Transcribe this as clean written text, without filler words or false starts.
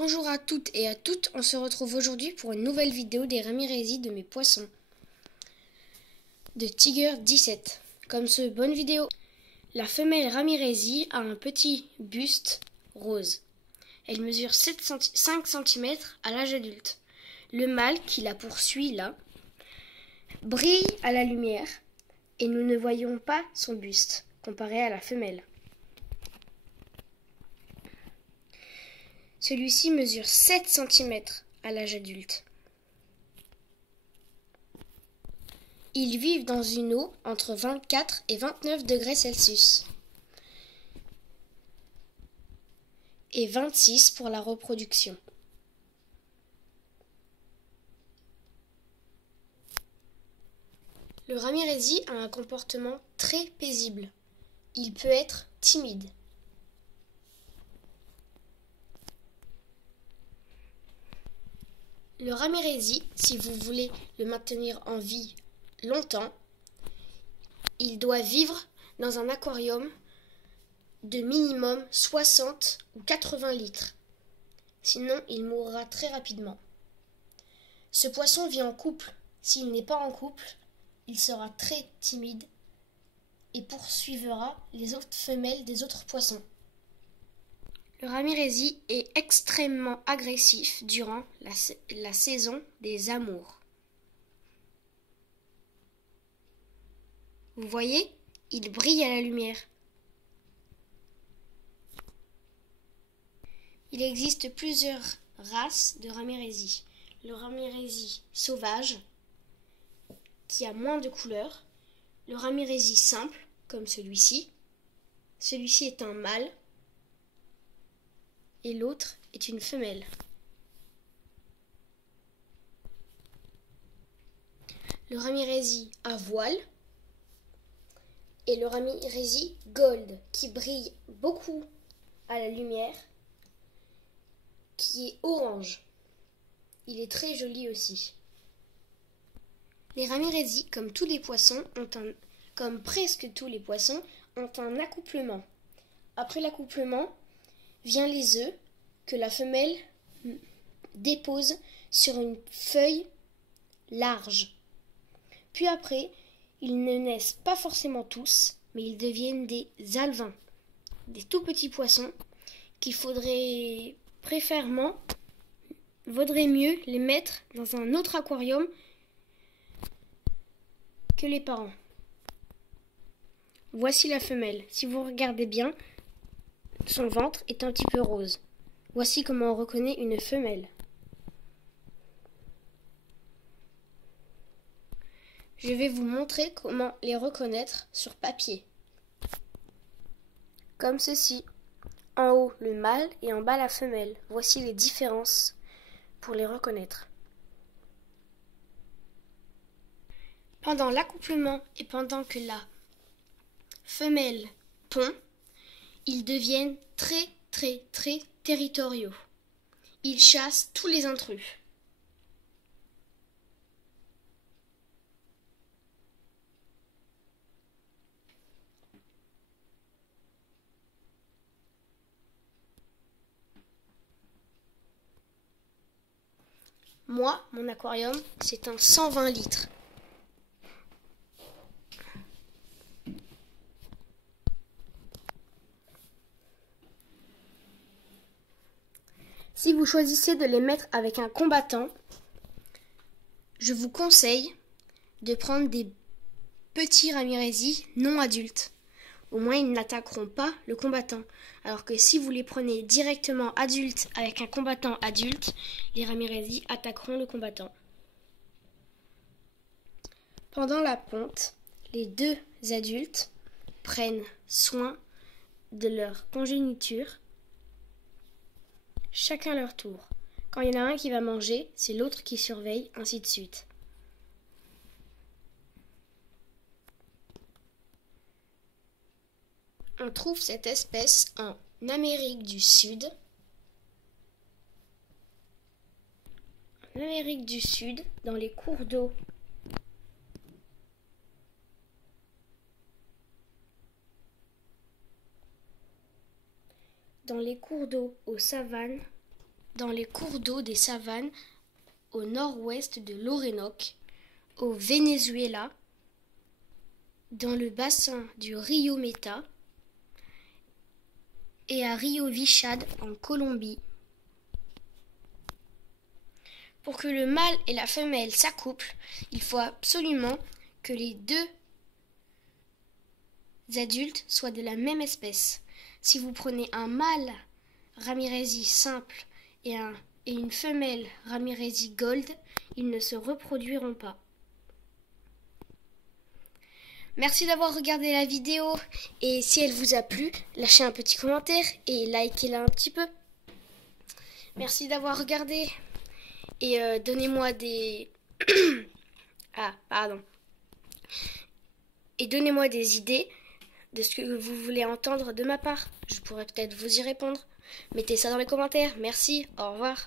Bonjour à toutes et à toutes, on se retrouve aujourd'hui pour une nouvelle vidéo des ramirésies de mes poissons de Tiger 17. Comme ce bonne vidéo, la femelle ramirésie a un petit buste rose. Elle mesure 5 cm à l'âge adulte. Le mâle qui la poursuit là brille à la lumière et nous ne voyons pas son buste comparé à la femelle. Celui-ci mesure 7 cm à l'âge adulte. Ils vivent dans une eau entre 24 et 29 degrés Celsius et 26 pour la reproduction. Le ramirésie a un comportement très paisible. Il peut être timide. Le ramirésie, si vous voulez le maintenir en vie longtemps, il doit vivre dans un aquarium de minimum 60 ou 80 litres. Sinon, il mourra très rapidement. Ce poisson vit en couple. S'il n'est pas en couple, il sera très timide et poursuivra les autres femelles des autres poissons. Le ramirésie est extrêmement agressif durant la saison des amours. Vous voyez, il brille à la lumière. Il existe plusieurs races de ramirésie. Le ramirésie sauvage, qui a moins de couleurs. Le ramirésie simple, comme celui-ci. Celui-ci est un mâle. Et l'autre est une femelle. Le ramirésie à voile et le ramirésie gold qui brille beaucoup à la lumière, qui est orange. Il est très joli aussi. Les ramirésies, comme tous les poissons, comme presque tous les poissons, ont un accouplement. Après l'accouplement, vient les œufs que la femelle dépose sur une feuille large. Puis après, ils ne naissent pas forcément tous, mais ils deviennent des alevins, des tout petits poissons qu'il vaudrait mieux les mettre dans un autre aquarium que les parents. Voici la femelle. Si vous regardez bien, son ventre est un petit peu rose. Voici comment on reconnaît une femelle. Je vais vous montrer comment les reconnaître sur papier. Comme ceci. En haut le mâle et en bas la femelle. Voici les différences pour les reconnaître. Pendant l'accouplement et pendant que la femelle pond, ils deviennent très territoriaux. Ils chassent tous les intrus. Moi, mon aquarium, c'est un 120 litres. Si vous choisissez de les mettre avec un combattant, je vous conseille de prendre des petits ramirésies non adultes. Au moins, ils n'attaqueront pas le combattant. Alors que si vous les prenez directement adultes avec un combattant adulte, les ramirésies attaqueront le combattant. Pendant la ponte, les deux adultes prennent soin de leur congéniture, chacun leur tour. Quand il y en a un qui va manger, c'est l'autre qui surveille, ainsi de suite. On trouve cette espèce en Amérique du Sud. En Amérique du Sud, dans les cours d'eau. Dans les cours d'eau aux savanes dans les cours d'eau des savanes au nord-ouest de l'Orénoque, au Venezuela, dans le bassin du Rio Meta et à Rio Vichada en Colombie. Pour que le mâle et la femelle s'accouplent, il faut absolument que les deux adultes soient de la même espèce. Si vous prenez un mâle Ramirezi simple et une femelle Ramirezi Gold, ils ne se reproduiront pas. Merci d'avoir regardé la vidéo et si elle vous a plu, lâchez un petit commentaire et likez-la un petit peu. Merci d'avoir regardé et donnez-moi des... Et donnez-moi des idées de ce que vous voulez entendre de ma part. Je pourrais peut-être vous y répondre. Mettez ça dans les commentaires. Merci, au revoir.